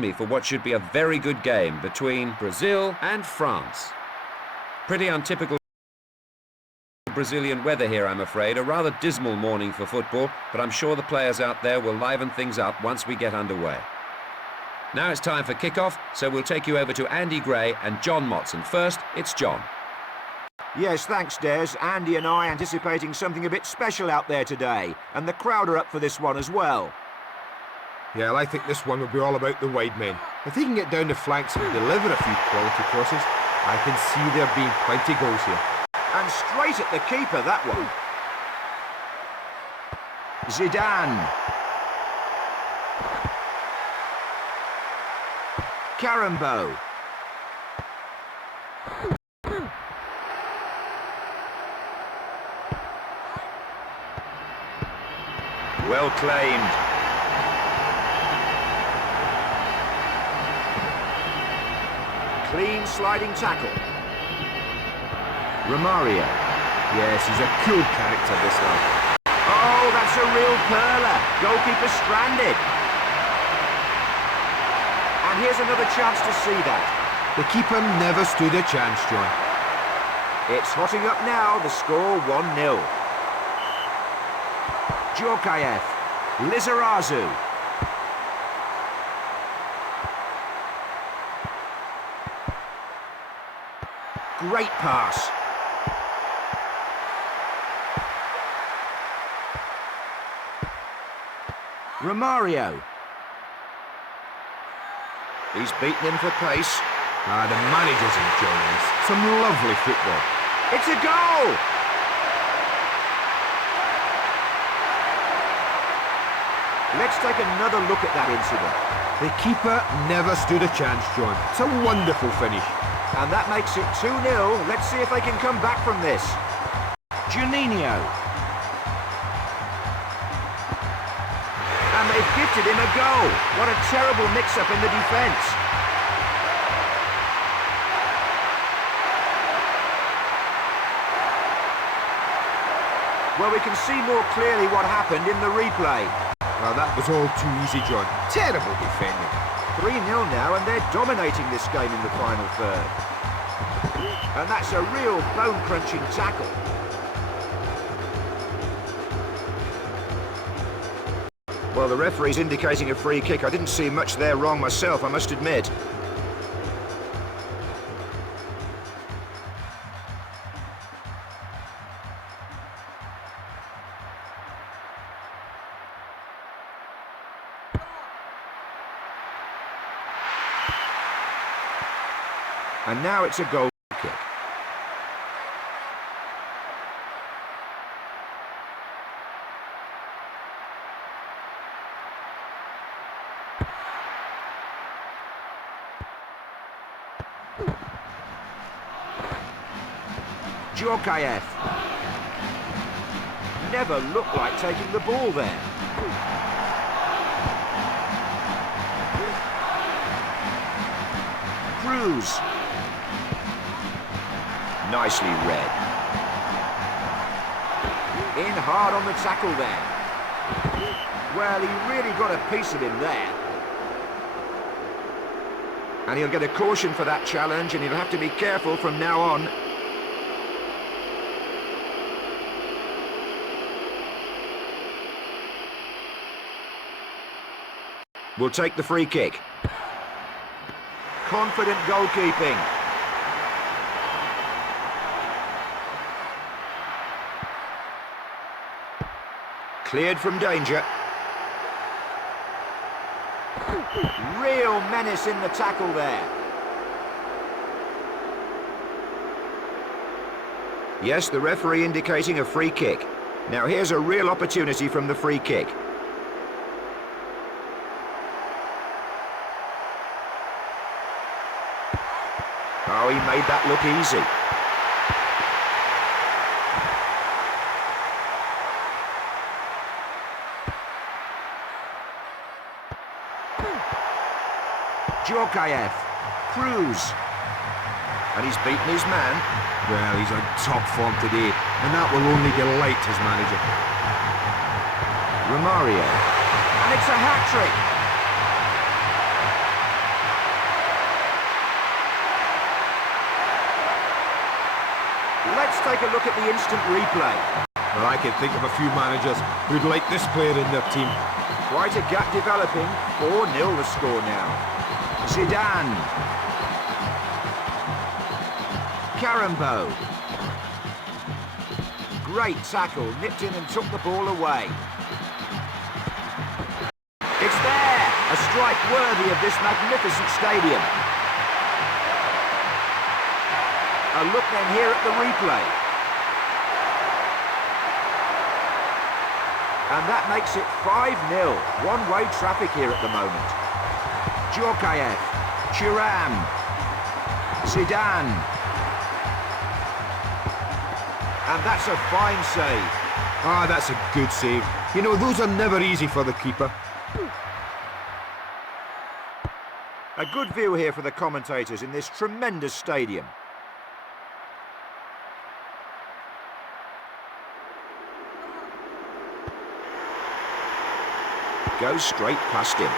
me for what should be a very good game between Brazil and France. Pretty untypical Brazilian weather here, I'm afraid. A rather dismal morning for football, but I'm sure the players out there will liven things up once we get underway. Now it's time for kickoff, so we'll take you over to Andy Gray and John Motson. First, it's John. Yes, thanks, Des. Andy and I anticipating something a bit special out there today, and the crowd are up for this one as well. Yeah, I think this one will be all about the wide men. If they can get down the flanks and deliver a few quality crosses, I can see there being plenty goals here. And straight at the keeper, that one. Zidane. Carambo. Well claimed. Clean sliding tackle. Romario. Yes, he's a cool character, this one. Oh, that's a real perler. Goalkeeper stranded. And here's another chance to see that. The keeper never stood a chance, John. It's hotting up now, the score 1-0. Djorkaeff, Lizarazu. Great pass. Romario. He's beaten him for pace. The manager's enjoying this. Some lovely football. It's a goal! Let's take another look at that incident. The keeper never stood a chance, John. It's a wonderful finish. And that makes it 2-0. Let's see if they can come back from this. Juninho. And they've gifted him a goal. What a terrible mix-up in the defence. Well, we can see more clearly what happened in the replay. Well, that was all too easy, John. Terrible defending. 3-0 now, and they're dominating this game in the final third. And that's a real bone-crunching tackle. Well, the referee's indicating a free kick. I didn't see much there wrong myself, I must admit. And now it's a goal kick. Djorkaeff. Never looked like taking the ball there. Cruz. Nicely read. In hard on the tackle there. Well, he really got a piece of him there. And he'll get a caution for that challenge, and he'll have to be careful from now on. We'll take the free kick. Confident goalkeeping. Cleared from danger. Real menace in the tackle there. Yes, the referee indicating a free kick. Now here's a real opportunity from the free kick. Oh, he made that look easy. Djorkaeff, Cruz, and he's beaten his man. Well, he's on top form today, and that will only delight his manager. Romario, and it's a hat-trick. Let's take a look at the instant replay. Well, I can think of a few managers who'd like this player in their team. Quite a gap developing. 4-0 the score now. Zidane. Carambo. Great tackle, nipped in and took the ball away. It's there! A strike worthy of this magnificent stadium. A look then here at the replay. And that makes it 5-0. One-way traffic here at the moment. Djorkaeff. Thuram. Zidane. And that's a fine save. Ah, that's a good save. You know, those are never easy for the keeper. A good view here for the commentators in this tremendous stadium. Goes straight past him.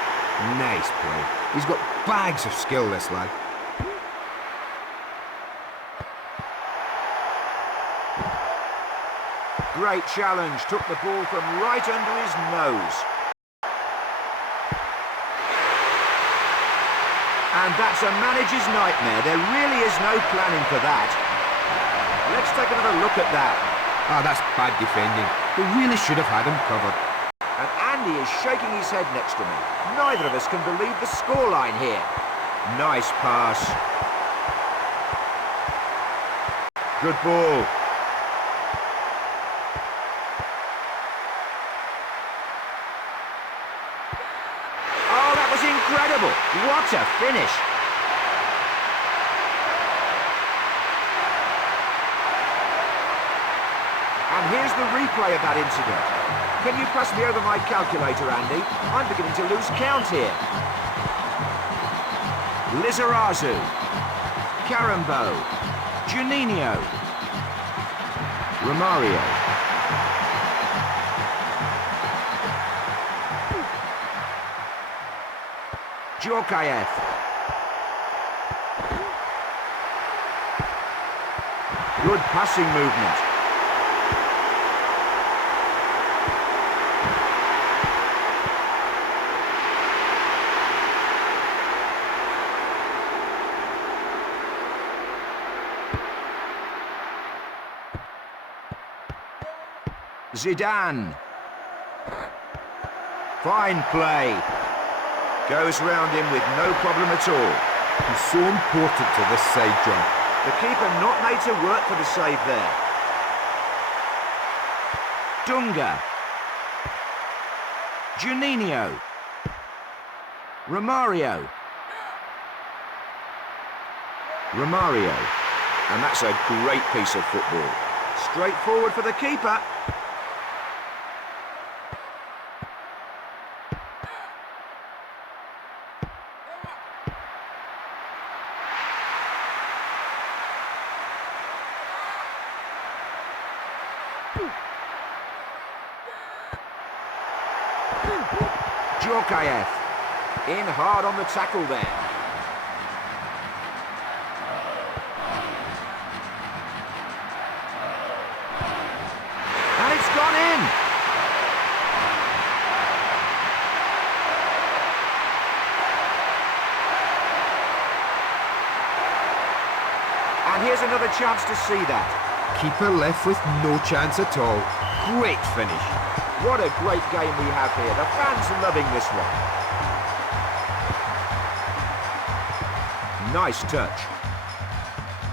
Nice play. He's got bags of skill, this lad. Great challenge, took the ball from right under his nose. And that's a manager's nightmare. There really is no planning for that. Let's take another look at that. Ah, that's bad defending. They really should have had him covered. And Andy is shaking his head next to me. Neither of us can believe the scoreline here. Nice pass. Good ball. Oh, that was incredible. What a finish. And here's the replay of that incident. Can you pass me over my calculator, Andy? I'm beginning to lose count here. Lizarazu. Carambo. Juninho. Romario. Djorkaeff. Good passing movement. Zidane. Fine play. Goes round him with no problem at all. He's so important to this side, John. The keeper not made to work for the save there. Dunga. Juninho. Romario. Romario. And that's a great piece of football. Straight forward for the keeper. Djorkaeff. In hard on the tackle there. And it's gone in. And here's another chance to see that. Keeper left with no chance at all. Great finish. What a great game we have here. The fans are loving this one. Nice touch.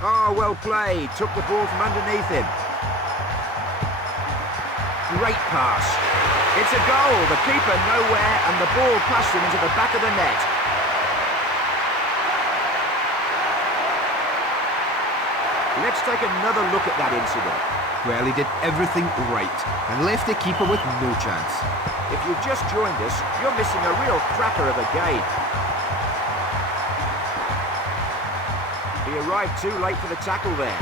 Oh, well played. Took the ball from underneath him. Great pass. It's a goal. The keeper nowhere and the ball passed him into the back of the net. Let's take another look at that incident. Well, he did everything right and left the keeper with no chance. If you've just joined us, you're missing a real cracker of a game. He arrived too late for the tackle there.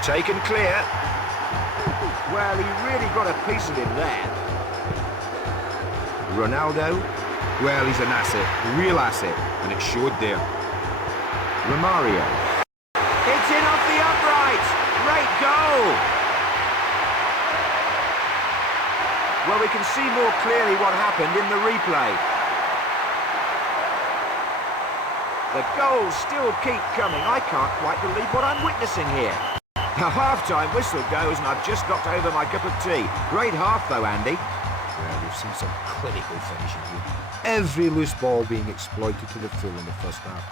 Taken clear. Well, he really got a piece of him there. Ronaldo. Well, he's an asset, a real asset, and it showed there. Romario. It's in off the upright. Great goal! Well, we can see more clearly what happened in the replay. The goals still keep coming. I can't quite believe what I'm witnessing here. The half-time whistle goes and I've just knocked over my cup of tea. Great half though, Andy. Well, we've seen some clinical finishing here. Every loose ball being exploited to the full in the first half.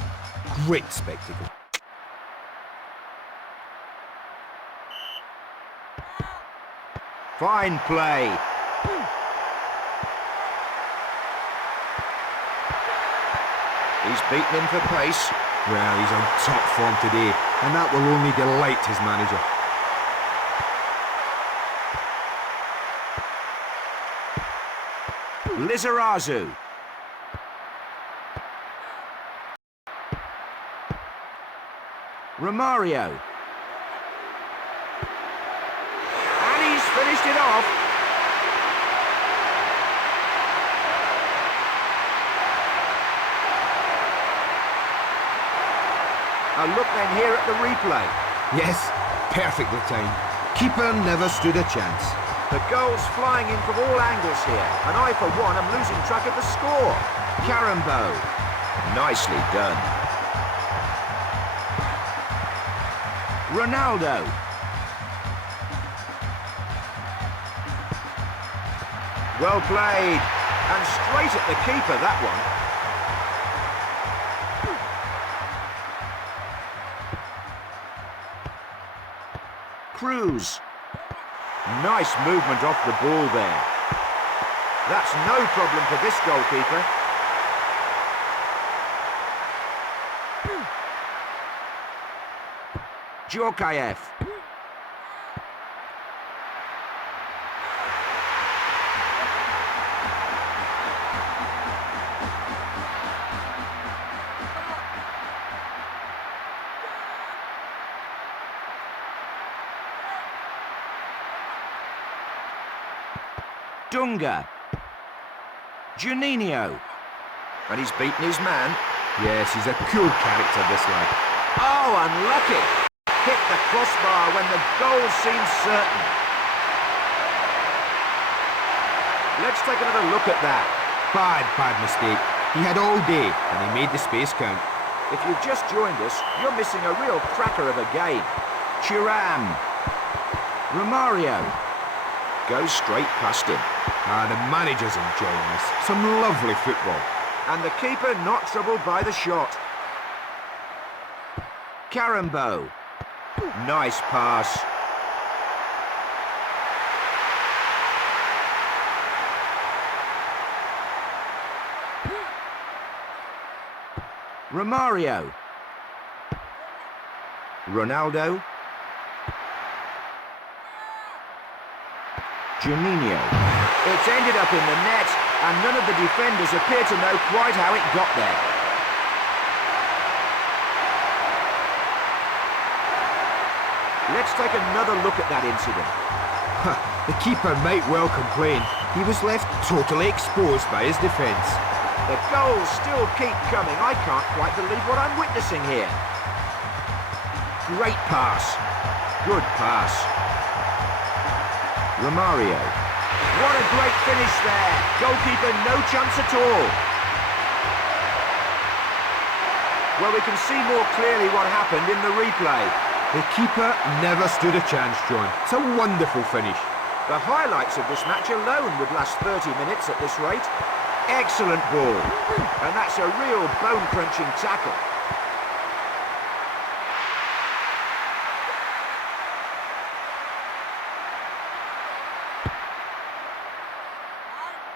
Great spectacle. Fine play. He's beaten him for pace. Well, he's on top form today, and that will only delight his manager. Lizarazu. Romario. And he's finished it off. A look then here at the replay. Yes, perfectly timed. Keeper never stood a chance. The goal's flying in from all angles here, and I, for one, am losing track of the score. Carambo. Nicely done. Ronaldo. Well played. And straight at the keeper, that one. Cruz. Nice movement off the ball there. That's no problem for this goalkeeper. Djorkaeff. Dunga. Juninho. And he's beaten his man. Yes, he's a cool character, this lad. Oh, unlucky. Hit the crossbar when the goal seemed certain. Let's take another look at that. Bad mistake. He had all day, and he made the space count. If you've just joined us, you're missing a real cracker of a game. Thuram. Romario. Goes straight past him. The manager's enjoying this. Some lovely football. And the keeper not troubled by the shot. Carambo. Nice pass. Romario. Ronaldo. Juninho. It's ended up in the net, and none of the defenders appear to know quite how it got there. Let's take another look at that incident. The keeper might well complain. He was left totally exposed by his defence. The goals still keep coming. I can't quite believe what I'm witnessing here. Great pass. Good pass. Romario. What a great finish there. Goalkeeper, no chance at all. Well, we can see more clearly what happened in the replay. The keeper never stood a chance, John. It's a wonderful finish. The highlights of this match alone would last 30 minutes at this rate. Excellent ball. And that's a real bone-crunching tackle.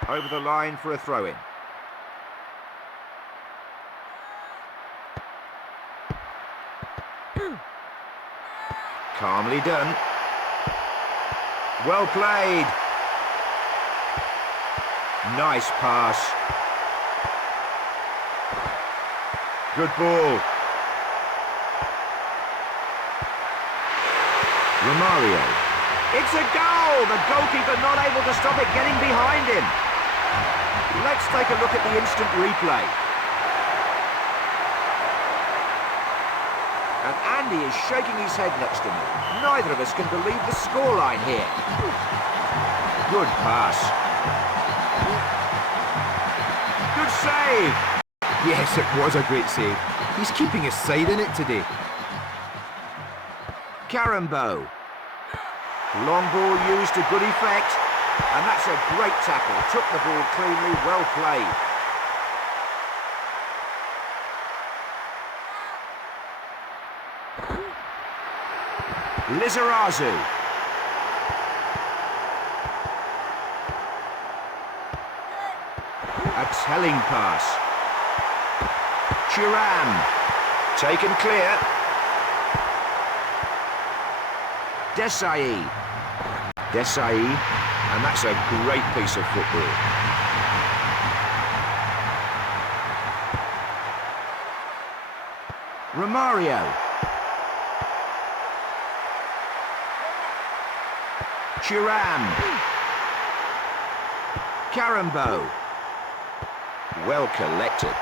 Over the line for a throw-in. Calmly done. Well played. Nice pass. Good ball. Romario. It's a goal! The goalkeeper not able to stop it getting behind him. Let's take a look at the instant replay. And Andy is shaking his head next to me. Neither of us can believe the scoreline here. Good pass. Good save. Yes, it was a great save. He's keeping his side in it today. Carambo. Long ball used to good effect. And that's a great tackle. Took the ball cleanly, well played. Lizarazu. A telling pass. Thuram. Taken clear. Desai. Desai. And that's a great piece of football. Romario. Thuram. Carambo. Well collected.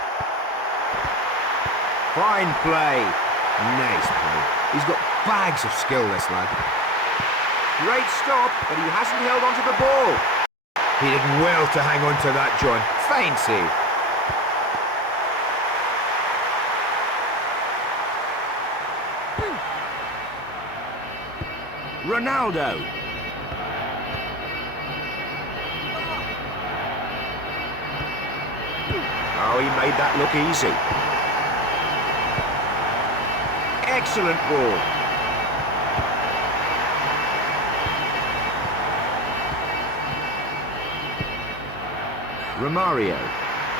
Fine play. Nice play. He's got bags of skill, this lad. Great stop, but he hasn't held onto the ball. He did well to hang on to that, John. Fine save. Ronaldo. Oh, he made that look easy. Excellent ball. Romario.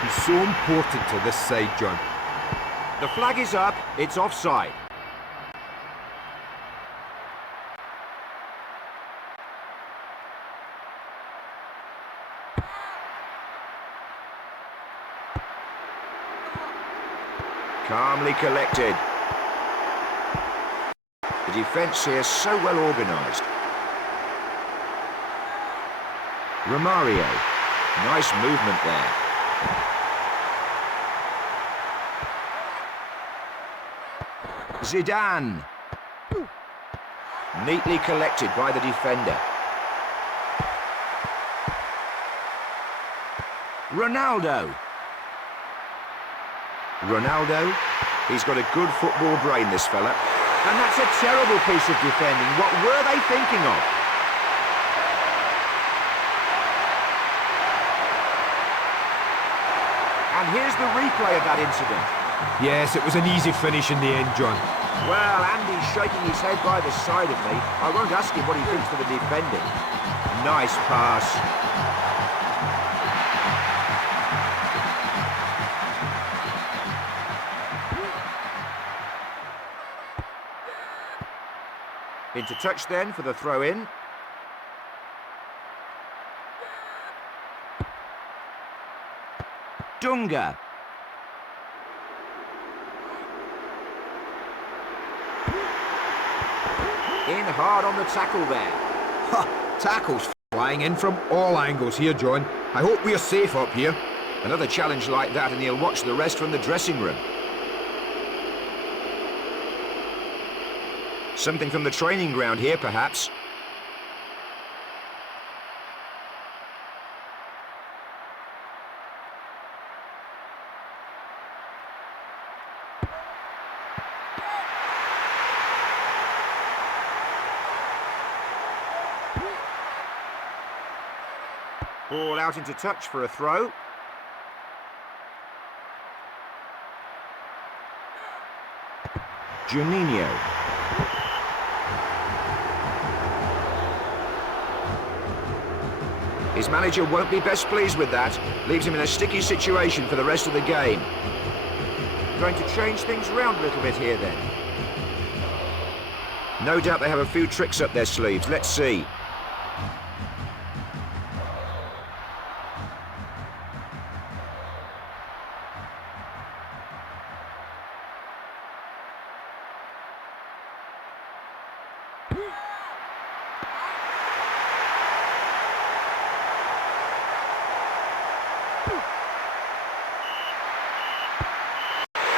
He's so important to this side, John. The flag is up. It's offside. Calmly collected. The defence here is so well organised. Romario. Nice movement there. Zidane. Neatly collected by the defender. Ronaldo. Ronaldo, he's got a good football brain, this fella. And that's a terrible piece of defending. What were they thinking of? And here's the replay of that incident. Yes, it was an easy finish in the end, John. Well, Andy's shaking his head by the side of me. I won't ask him what he thinks for the defending. Nice pass. Into touch then for the throw-in. Dunga. In hard on the tackle there. Ha! Tackles flying in from all angles here, John. I hope we're safe up here. Another challenge like that and he'll watch the rest from the dressing room. Something from the training ground here, perhaps. Ball out into touch for a throw. Juninho. His manager won't be best pleased with that. Leaves him in a sticky situation for the rest of the game. Going to change things around a little bit here then. No doubt they have a few tricks up their sleeves. Let's see.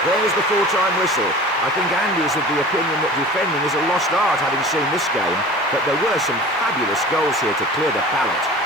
There's the full-time whistle. I think Andy is of the opinion that defending is a lost art, having seen this game, but there were some fabulous goals here to clear the palate.